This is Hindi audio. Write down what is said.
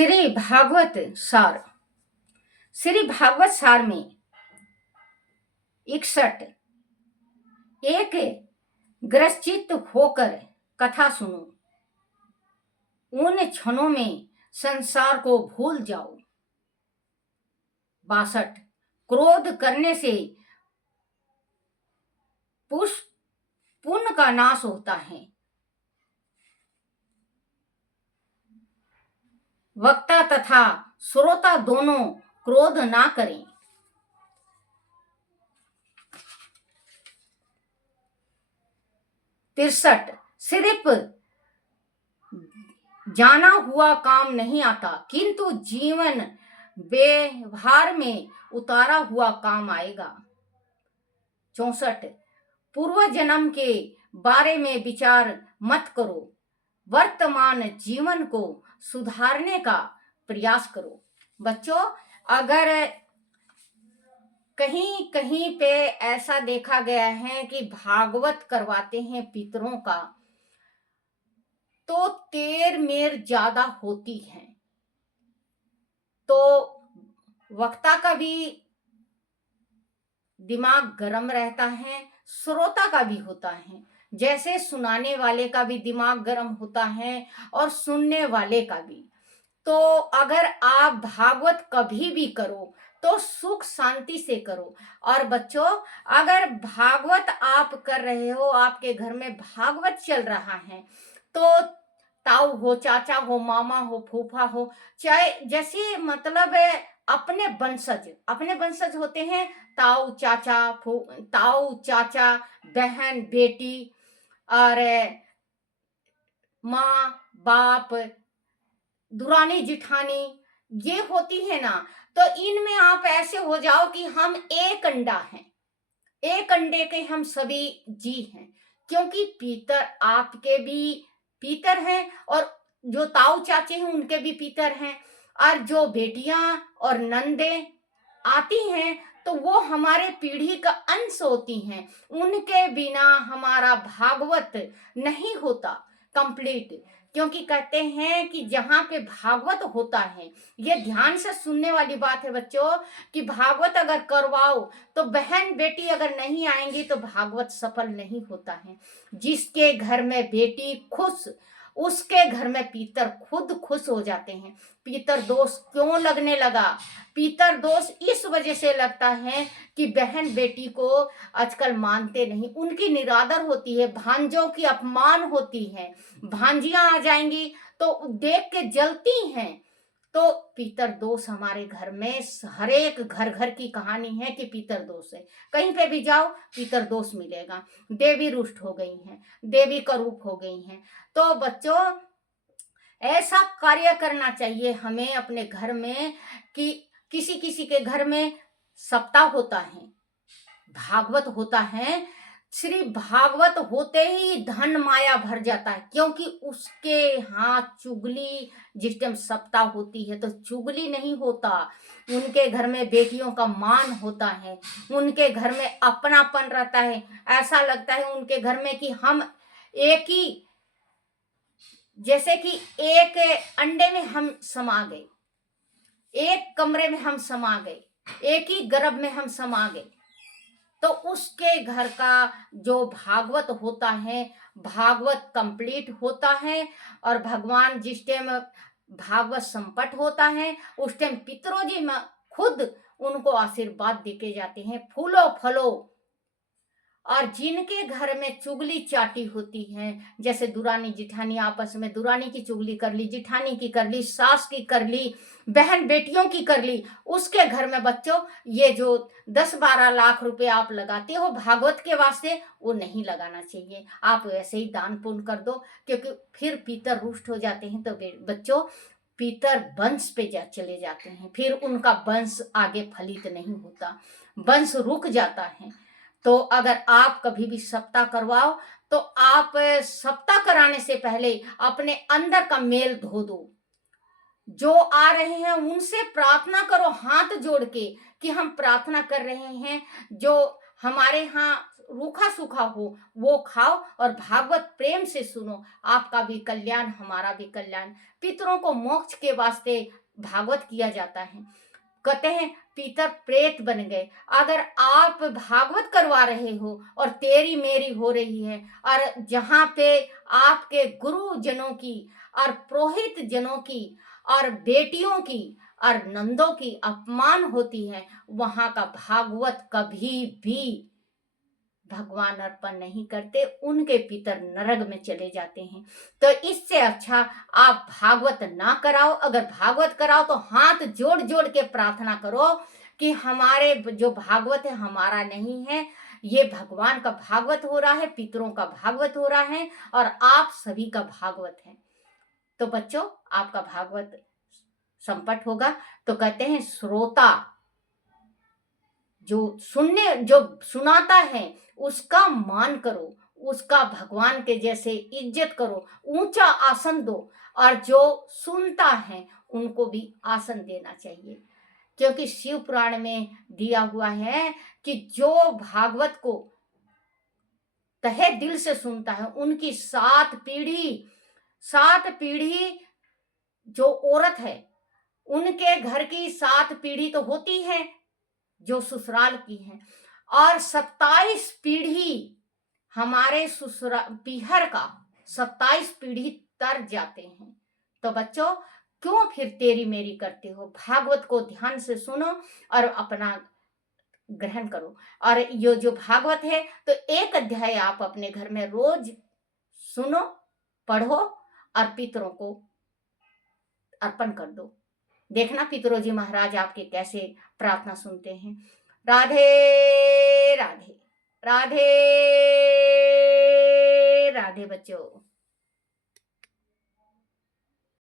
श्री भागवत सार। श्री भागवत सार में 61 एक ग्रसचित्त होकर कथा सुनो, उन क्षणों में संसार को भूल जाओ। 62 क्रोध करने से पुण्य का नाश होता है। वक्ता तथा श्रोता दोनों क्रोध ना करें। 63 सिर्फ जाना हुआ काम नहीं आता, किंतु जीवन व्यवहार में उतारा हुआ काम आएगा। 64 पूर्व जन्म के बारे में विचार मत करो, वर्तमान जीवन को सुधारने का प्रयास करो। बच्चों, अगर कहीं कहीं पे ऐसा देखा गया है कि भागवत करवाते हैं पितरों का, तो तेर मेर ज्यादा होती है, तो वक्ता का भी दिमाग गर्म रहता है, श्रोता का भी होता है। जैसे सुनाने वाले का भी दिमाग गर्म होता है और सुनने वाले का भी। तो अगर आप भागवत कभी भी करो तो सुख शांति से करो। और बच्चों, अगर भागवत आप कर रहे हो, आपके घर में भागवत चल रहा है, तो ताऊ हो, चाचा हो, मामा हो, फूफा हो, चाहे जैसे मतलब अपने वंशज होते हैं, ताऊ चाचा, बहन बेटी और माँ बाप, दुरानी जिठानी, ये होती है ना। तो इनमें आप ऐसे हो जाओ कि हम एक अंडा हैं, एक अंडे के हम सभी जी हैं, क्योंकि पीतर आपके भी पीतर हैं और जो ताऊ चाचे हैं उनके भी पीतर हैं, और जो बेटियां और नंदे आती हैं तो वो हमारे पीढ़ी का अंश होती हैं। उनके बिना हमारा भागवत नहीं होता कंप्लीट, क्योंकि कहते हैं कि जहाँ पे भागवत होता है, ये ध्यान से सुनने वाली बात है बच्चों, कि भागवत अगर करवाओ तो बहन बेटी अगर नहीं आएंगी तो भागवत सफल नहीं होता है। जिसके घर में बेटी खुश, उसके घर में पीतर खुद खुश हो जाते हैं। पीतर दोष क्यों लगने लगा? पीतर दोष इस वजह से लगता है कि बहन बेटी को आजकल मानते नहीं, उनकी निरादर होती है, भांजों की अपमान होती है। भांजियां आ जाएंगी तो देख के जलती हैं। तो पीतर दोष हमारे घर में, हर एक घर घर की कहानी है कि पीतर दोष है। कहीं पे भी जाओ पीतर दोष मिलेगा। देवी रुष्ट हो गई हैं, देवी करूप हो गई हैं। तो बच्चों, ऐसा कार्य करना चाहिए हमें अपने घर में कि किसी किसी के घर में सप्ताह होता है, भागवत होता है, श्री भागवत होते ही धन माया भर जाता है, क्योंकि उसके हाथ चुगली, जिस टाइम सप्ताह होती है तो चुगली नहीं होता। उनके घर में बेटियों का मान होता है, उनके घर में अपनापन रहता है। ऐसा लगता है उनके घर में कि हम एक ही, जैसे कि एक अंडे में हम समा गए, एक कमरे में हम समा गए, एक ही गर्भ में हम समा गए। तो उसके घर का जो भागवत होता है, भागवत कंप्लीट होता है। और भगवान जिस टाइम भागवत संपट होता है, उस टाइम पितरोजी में खुद उनको आशीर्वाद देके जाते हैं, फूलो फलो। और जिनके घर में चुगली चाटी होती है, जैसे दुरानी जिठानी आपस में, दुरानी की चुगली कर ली, जिठानी की कर ली, सास की कर ली, बहन बेटियों की कर ली, उसके घर में बच्चों ये जो 10-12 लाख रुपए आप लगाते हो भागवत के वास्ते, वो नहीं लगाना चाहिए। आप वैसे ही दान पुण्य कर दो, क्योंकि फिर पीतर रुष्ट हो जाते हैं। तो बच्चों, पीतर वंश पे चले जाते हैं, फिर उनका वंश आगे फलित नहीं होता, वंश रुक जाता है। तो अगर आप कभी भी सप्ताह करवाओ तो आप सप्ताह कराने से पहले अपने अंदर का मेल धो दो। जो आ रहे हैं उनसे प्रार्थना करो हाथ जोड़ के, कि हम प्रार्थना कर रहे हैं, जो हमारे यहाँ रूखा सूखा हो वो खाओ और भागवत प्रेम से सुनो, आपका भी कल्याण हमारा भी कल्याण। पितरों को मोक्ष के वास्ते भागवत किया जाता है। कहते हैं पितर प्रेत बन गए। अगर आप भागवत करवा रहे हो और तेरी मेरी हो रही है, और जहाँ पे आपके गुरुजनों की और पुरोहित जनों की और बेटियों की और नंदों की अपमान होती है, वहां का भागवत कभी भी भगवान अर्पण नहीं करते, उनके पितर नरक में चले जाते हैं। तो इससे अच्छा आप भागवत ना कराओ। अगर भागवत कराओ तो हाथ जोड़ जोड़ के प्रार्थना करो कि हमारे जो भागवत है हमारा नहीं है, ये भगवान का भागवत हो रहा है, पितरों का भागवत हो रहा है और आप सभी का भागवत है। तो बच्चों, आपका भागवत संपट होगा। तो कहते हैं श्रोता जो सुनाता है उसका मान करो, उसका भगवान के जैसे इज्जत करो, ऊंचा आसन दो, और जो सुनता है उनको भी आसन देना चाहिए। क्योंकि शिव पुराण में दिया हुआ है कि जो भागवत को तहे दिल से सुनता है, उनकी 7 पीढ़ी जो औरत है उनके घर की 7 पीढ़ी तो होती है जो ससुराल की है, और 27 पीढ़ी हमारे ससुराल पीहर का 27 पीढ़ी तर जाते हैं। तो बच्चों, क्यों फिर तेरी मेरी करते हो? भागवत को ध्यान से सुनो और अपना ग्रहण करो। और ये जो भागवत है तो 1 अध्याय आप अपने घर में रोज सुनो, पढ़ो और पितरों को अर्पण कर दो। देखना पितरोजी महाराज आपके कैसे प्रार्थना सुनते हैं। राधे राधे। राधे राधे बच्चों।